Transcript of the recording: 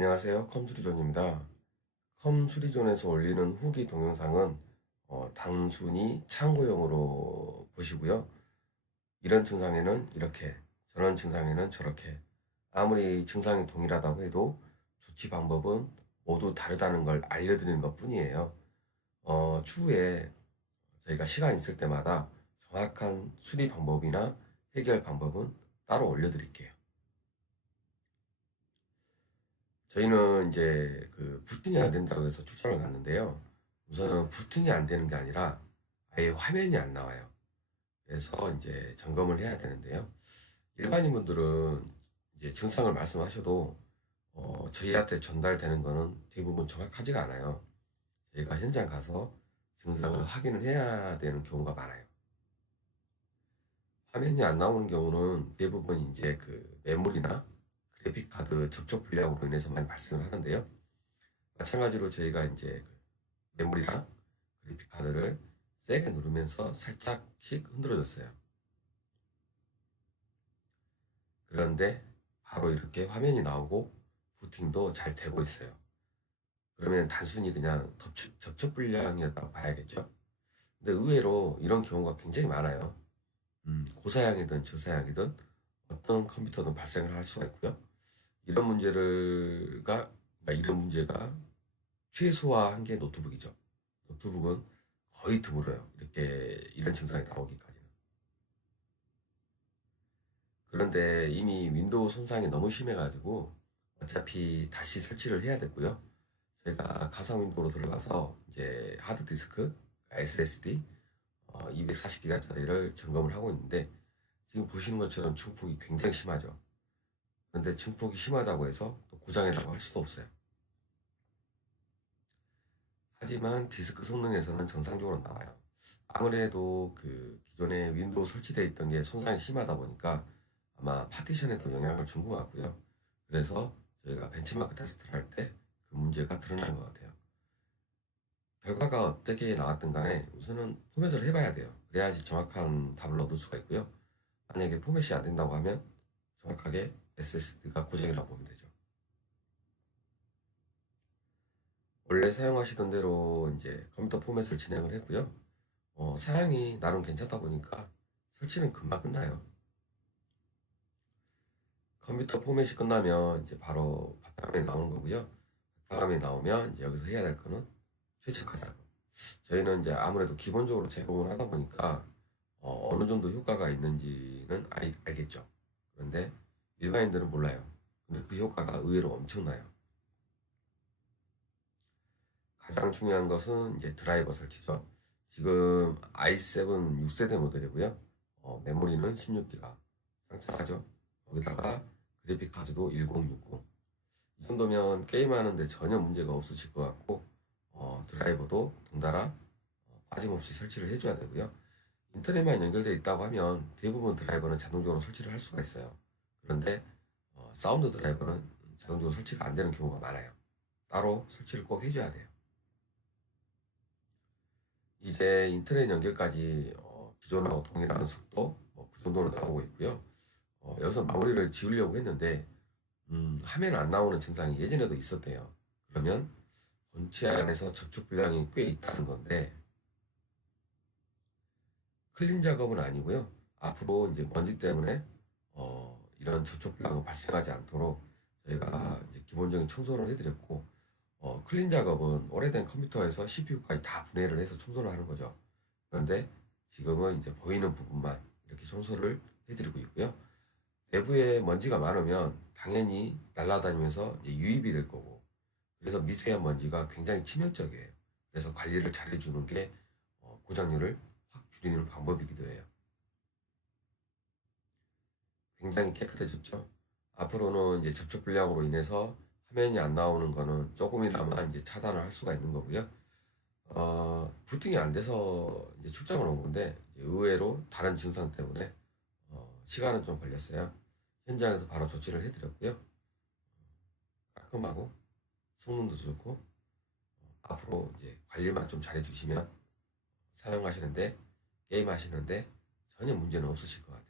안녕하세요. 컴수리존입니다. 컴수리존에서 올리는 후기 동영상은 단순히 참고용으로 보시고요. 이런 증상에는 이렇게, 저런 증상에는 저렇게, 아무리 증상이 동일하다고 해도 조치 방법은 모두 다르다는 걸 알려드리는 것 뿐이에요. 추후에 저희가 시간 있을 때마다 정확한 수리 방법이나 해결 방법은 따로 올려드릴게요. 저희는 이제 그 부팅이 안 된다고 해서 출장을 갔는데요. 우선은 부팅이 안 되는 게 아니라 아예 화면이 안 나와요. 그래서 이제 점검을 해야 되는데요. 일반인 분들은 이제 증상을 말씀하셔도 저희한테 전달되는 거는 대부분 정확하지가 않아요. 저희가 현장 가서 증상을 확인을 해야 되는 경우가 많아요. 화면이 안 나오는 경우는 대부분 이제 그 메모리나 그래픽 카드 접촉 불량으로 인해서 많이 발생을 하는데요. 마찬가지로 저희가 이제 그 메모리랑 그래픽 카드를 세게 누르면서 살짝씩 흔들어줬어요. 그런데 바로 이렇게 화면이 나오고 부팅도 잘 되고 있어요. 그러면 단순히 그냥 접촉 불량이었다고 봐야겠죠. 근데 의외로 이런 경우가 굉장히 많아요. 고사양이든 저사양이든 어떤 컴퓨터든 발생을 할 수가 있고요. 이런 이런 문제가 최소화한 게 노트북이죠. 노트북은 거의 드물어요. 이렇게 이런 증상이 나오기까지는. 그런데 이미 윈도우 손상이 너무 심해가지고 어차피 다시 설치를 해야 되고요. 제가 가상 윈도우로 들어가서 이제 하드디스크, SSD 240기가짜리를 점검을 하고 있는데 지금 보시는 것처럼 증폭이 굉장히 심하죠. 그런데 증폭이 심하다고 해서 또 고장이라고 할 수도 없어요. 하지만 디스크 성능에서는 정상적으로 나와요. 아무래도 그 기존에 윈도우 설치되어 있던 게 손상이 심하다 보니까 아마 파티션에도 영향을 준 것 같고요. 그래서 저희가 벤치마크 테스트를 할 때 그 문제가 드러난 것 같아요. 결과가 어떻게 나왔든 간에 우선은 포맷을 해봐야 돼요. 그래야지 정확한 답을 얻을 수가 있고요. 만약에 포맷이 안 된다고 하면 정확하게 SSD가 고장이라고 보면 되죠. 원래 사용하시던 대로 이제 컴퓨터 포맷을 진행을 했고요. 사양이 나름 괜찮다 보니까 설치는 금방 끝나요. 컴퓨터 포맷이 끝나면 이제 바로 바탕화면이 나오는 거고요. 바탕화면이 나오면 이제 여기서 해야 될 거는 최적화 작업. 저희는 이제 아무래도 기본적으로 제공을 하다 보니까 느 정도 효과가 있는지는 알겠죠. 그런데 일반인들은 몰라요. 근데 그 효과가 의외로 엄청나요. 가장 중요한 것은 이제 드라이버 설치죠. 지금 i7 6세대 모델이고요. 메모리는 16기가 장착하죠. 거기다가 그래픽 카드도 1060. 이 정도면 게임하는데 전혀 문제가 없으실 것 같고 드라이버도 덩달아 빠짐없이 설치를 해줘야 되고요. 인터넷만 연결되어 있다고 하면 대부분 드라이버는 자동적으로 설치를 할 수가 있어요. 그런데 사운드 드라이버는 자동적으로 설치가 안 되는 경우가 많아요. 따로 설치를 꼭 해줘야 돼요. 이제 인터넷 연결까지 기존하고 동일한 속도 그 정도로 나오고 있고요. 여기서 마무리를 지으려고 했는데 화면 안 나오는 증상이 예전에도 있었대요. 그러면 본체 안에서 접촉 불량이 꽤 있다는 건데 클린 작업은 아니고요. 앞으로 이제 먼지 때문에 이런 접촉 불량이 발생하지 않도록 저희가 이제 기본적인 청소를 해드렸고 클린 작업은 오래된 컴퓨터에서 CPU까지 다 분해를 해서 청소를 하는 거죠. 그런데 지금은 이제 보이는 부분만 이렇게 청소를 해드리고 있고요. 내부에 먼지가 많으면 당연히 날아다니면서 이제 유입이 될 거고, 그래서 미세한 먼지가 굉장히 치명적이에요. 그래서 관리를 잘 해주는 게 고장률을 확 줄이는 방법이기도 해요. 굉장히 깨끗해졌죠. 앞으로는 이제 접촉 불량으로 인해서 화면이 안 나오는 거는 조금이나마 이제 차단을 할 수가 있는 거고요. 부팅이 안 돼서 이제 출장을 온 건데 의외로 다른 증상 때문에 시간은 좀 걸렸어요. 현장에서 바로 조치를 해드렸고요. 깔끔하고 성능도 좋고 앞으로 이제 관리만 좀 잘해주시면 사용하시는데 게임 하시는데 전혀 문제는 없으실 것 같아요.